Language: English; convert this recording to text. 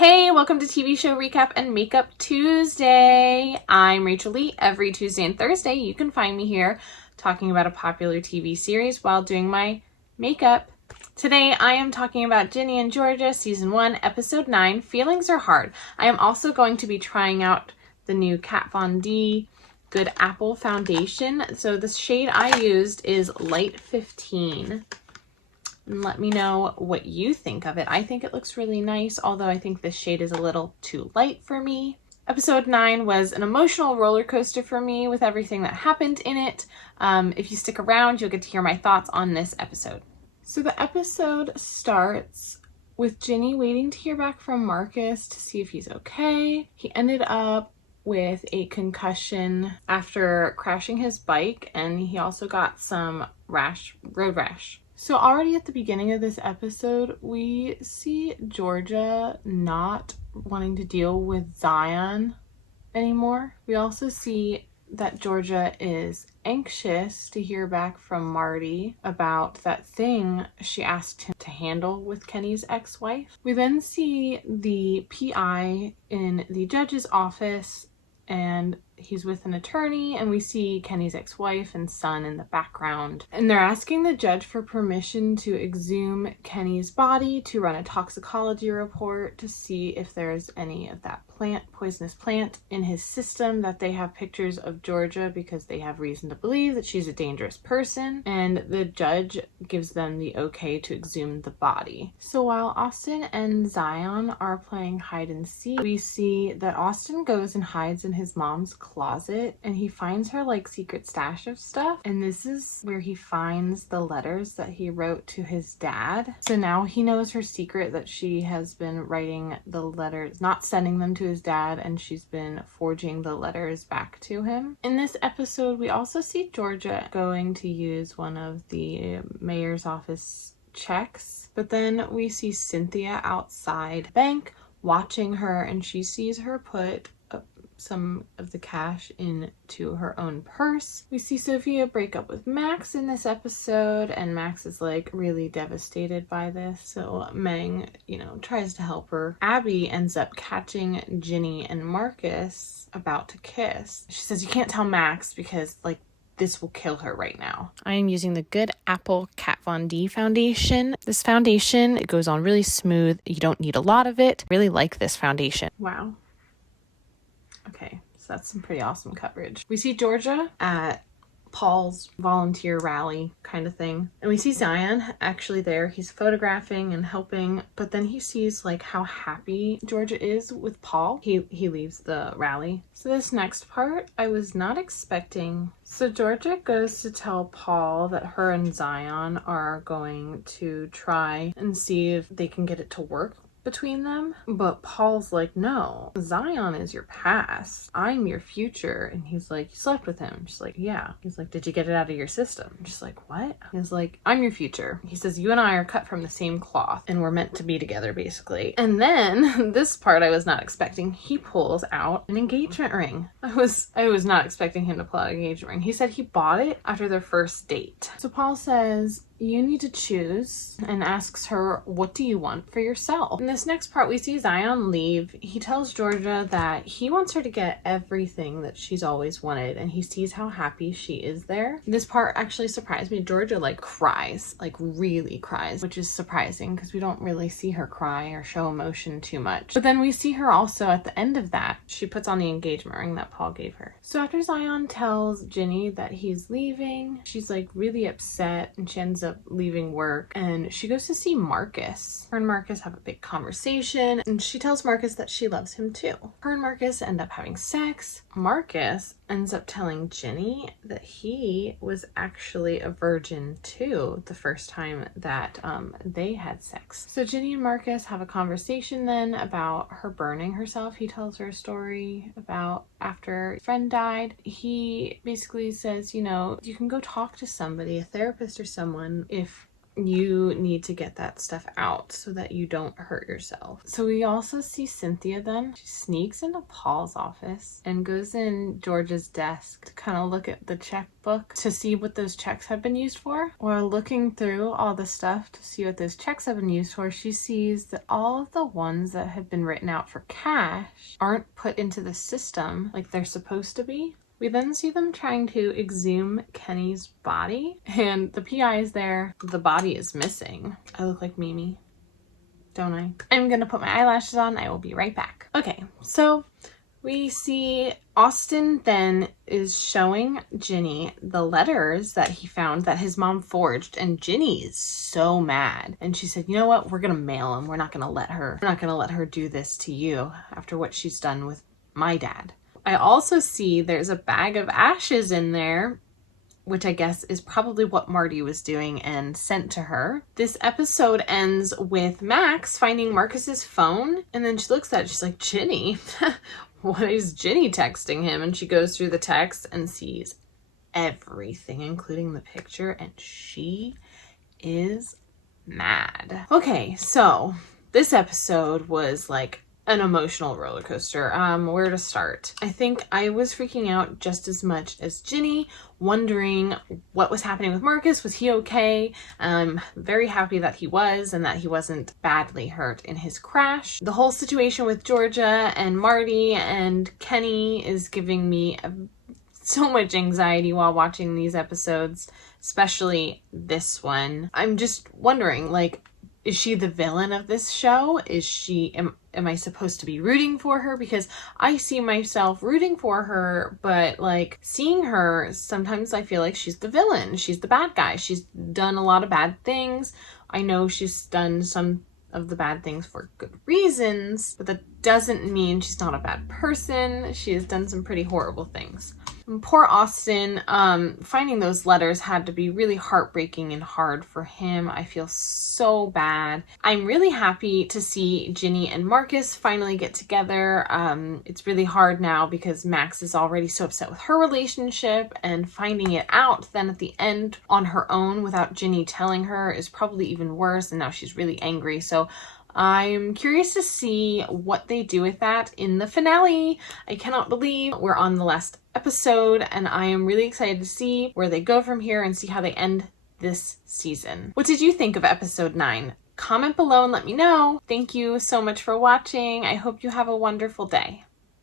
Hey, welcome to TV Show Recap and Makeup Tuesday. I'm Rachel Lee. Every Tuesday and Thursday, you can find me here talking about a popular TV series while doing my makeup. Today, I am talking about Ginny Georgia, Season 1, Episode 9, Feelings Are Hard. I am also going to be trying out the new Kat Von D Good Apple Foundation. So the shade I used is Light 15. And let me know what you think of it. I think it looks really nice, although I think this shade is a little too light for me. Episode 9 was an emotional roller coaster for me with everything that happened in it. If you stick around, you'll get to hear my thoughts on this episode. So the episode starts with Ginny waiting to hear back from Marcus to see if he's okay. He ended up with a concussion after crashing his bike, and he also got some road rash. So already at the beginning of this episode, we see Georgia not wanting to deal with Zion anymore. We also see that Georgia is anxious to hear back from Marty about that thing she asked him to handle with Kenny's ex-wife. We then see the PI in the judge's office, and he's with an attorney, and we see Kenny's ex-wife and son in the background. And they're asking the judge for permission to exhume Kenny's body to run a toxicology report to see if there's any of that poisonous plant in his system, that they have pictures of Georgia because they have reason to believe that she's a dangerous person, and the judge gives them the okay to exhume the body. So while Austin and Zion are playing hide and seek, we see that Austin goes and hides in his mom's closet, and he finds her like secret stash of stuff, and this is where he finds the letters that he wrote to his dad. So now he knows her secret, that she has been writing the letters, not sending them to his dad, and she's been forging the letters back to him. In this episode, we also see Georgia going to use one of the mayor's office checks, but then we see Cynthia outside the bank watching her, and she sees her put some of the cash into her own purse. We see Sophia break up with Max in this episode, and Max is like really devastated by this. So Meng, tries to help her. Abby ends up catching Ginny and Marcus about to kiss. She says, "You can't tell Max because this will kill her right now." I am using the Good Apple Kat Von D foundation. This foundation, it goes on really smooth. You don't need a lot of it. Really like this foundation. Wow. Okay, so that's some pretty awesome coverage. We see Georgia at Paul's volunteer rally kind of thing, and we see Zion actually there. He's photographing and helping, but then he sees how happy Georgia is with Paul. He leaves the rally. So this next part I was not expecting. So Georgia goes to tell Paul that her and Zion are going to try and see if they can get it to work between them, but Paul's like, "No, Zion is your past, I'm your future." And he's like, "You slept with him?" She's like, "Yeah." He's like, "Did you get it out of your system?" She's like, "What?" He's like, "I'm your future." He says, "You and I are cut from the same cloth and we're meant to be together," basically. And then this part I was not expecting. He pulls out an engagement ring. I was not expecting him to pull out an engagement ring. He said he bought it after their first date. So Paul says, "You need to choose," and asks her, "What do you want for yourself?" In this next part, we see Zion leave. He tells Georgia that he wants her to get everything that she's always wanted, and he sees how happy she is there. This part actually surprised me. Georgia cries, really cries, which is surprising because we don't really see her cry or show emotion too much. But then we see her also at the end of that. She puts on the engagement ring that Paul gave her. So after Zion tells Ginny that he's leaving, she's really upset, and she ends up leaving work, and she goes to see Marcus. Her and Marcus have a big conversation, and she tells Marcus that she loves him too. Her and Marcus end up having sex. Marcus ends up telling Ginny that he was actually a virgin too the first time that they had sex. So Ginny and Marcus have a conversation then about her burning herself. He tells her a story about after a friend died. He basically says, you can go talk to somebody, a therapist or someone, if you need to get that stuff out so that you don't hurt yourself. So we also see Cynthia then. She sneaks into Paul's office and goes in Georgia's desk to kind of look at the checkbook to see what those checks have been used for. While looking through all the stuff to see what those checks have been used for, she sees that all of the ones that have been written out for cash aren't put into the system like they're supposed to be. We then see them trying to exhume Kenny's body, and the PI is there. The body is missing. I look like Mimi, don't I? I'm gonna put my eyelashes on. I will be right back. Okay, so we see Austin then is showing Ginny the letters that he found that his mom forged, and Ginny is so mad. And she said, you know what? We're gonna mail them. We're not gonna let her do this to you after what she's done with my dad. I also see there's a bag of ashes in there, which I guess is probably what Marty was doing and sent to her. This episode ends with Max finding Marcus's phone, and then she looks at it, she's like, Ginny? What is Ginny texting him? And she goes through the text and sees everything, including the picture, and she is mad. Okay, so this episode was like an emotional roller coaster. Where to start? I think I was freaking out just as much as Ginny, wondering what was happening with Marcus. Was he okay? I'm very happy that he was, and that he wasn't badly hurt in his crash. The whole situation with Georgia and Marty and Kenny is giving me so much anxiety while watching these episodes, especially this one. I'm just wondering, like, is she the villain of this show? Is she, am I supposed to be rooting for her? Because I see myself rooting for her, but like seeing her, sometimes I feel like she's the villain. She's the bad guy. She's done a lot of bad things. I know she's done some of the bad things for good reasons, but that doesn't mean she's not a bad person. She has done some pretty horrible things. And poor Austin, finding those letters had to be really heartbreaking and hard for him. I feel so bad. I'm really happy to see Ginny and Marcus finally get together. It's really hard now because Max is already so upset with her relationship, and finding it out then at the end on her own without Ginny telling her is probably even worse, and now she's really angry. So I'm curious to see what they do with that in the finale. I cannot believe we're on the last episode, and I am really excited to see where they go from here and see how they end this season. What did you think of episode 9? Comment below and let me know. Thank you so much for watching. I hope you have a wonderful day.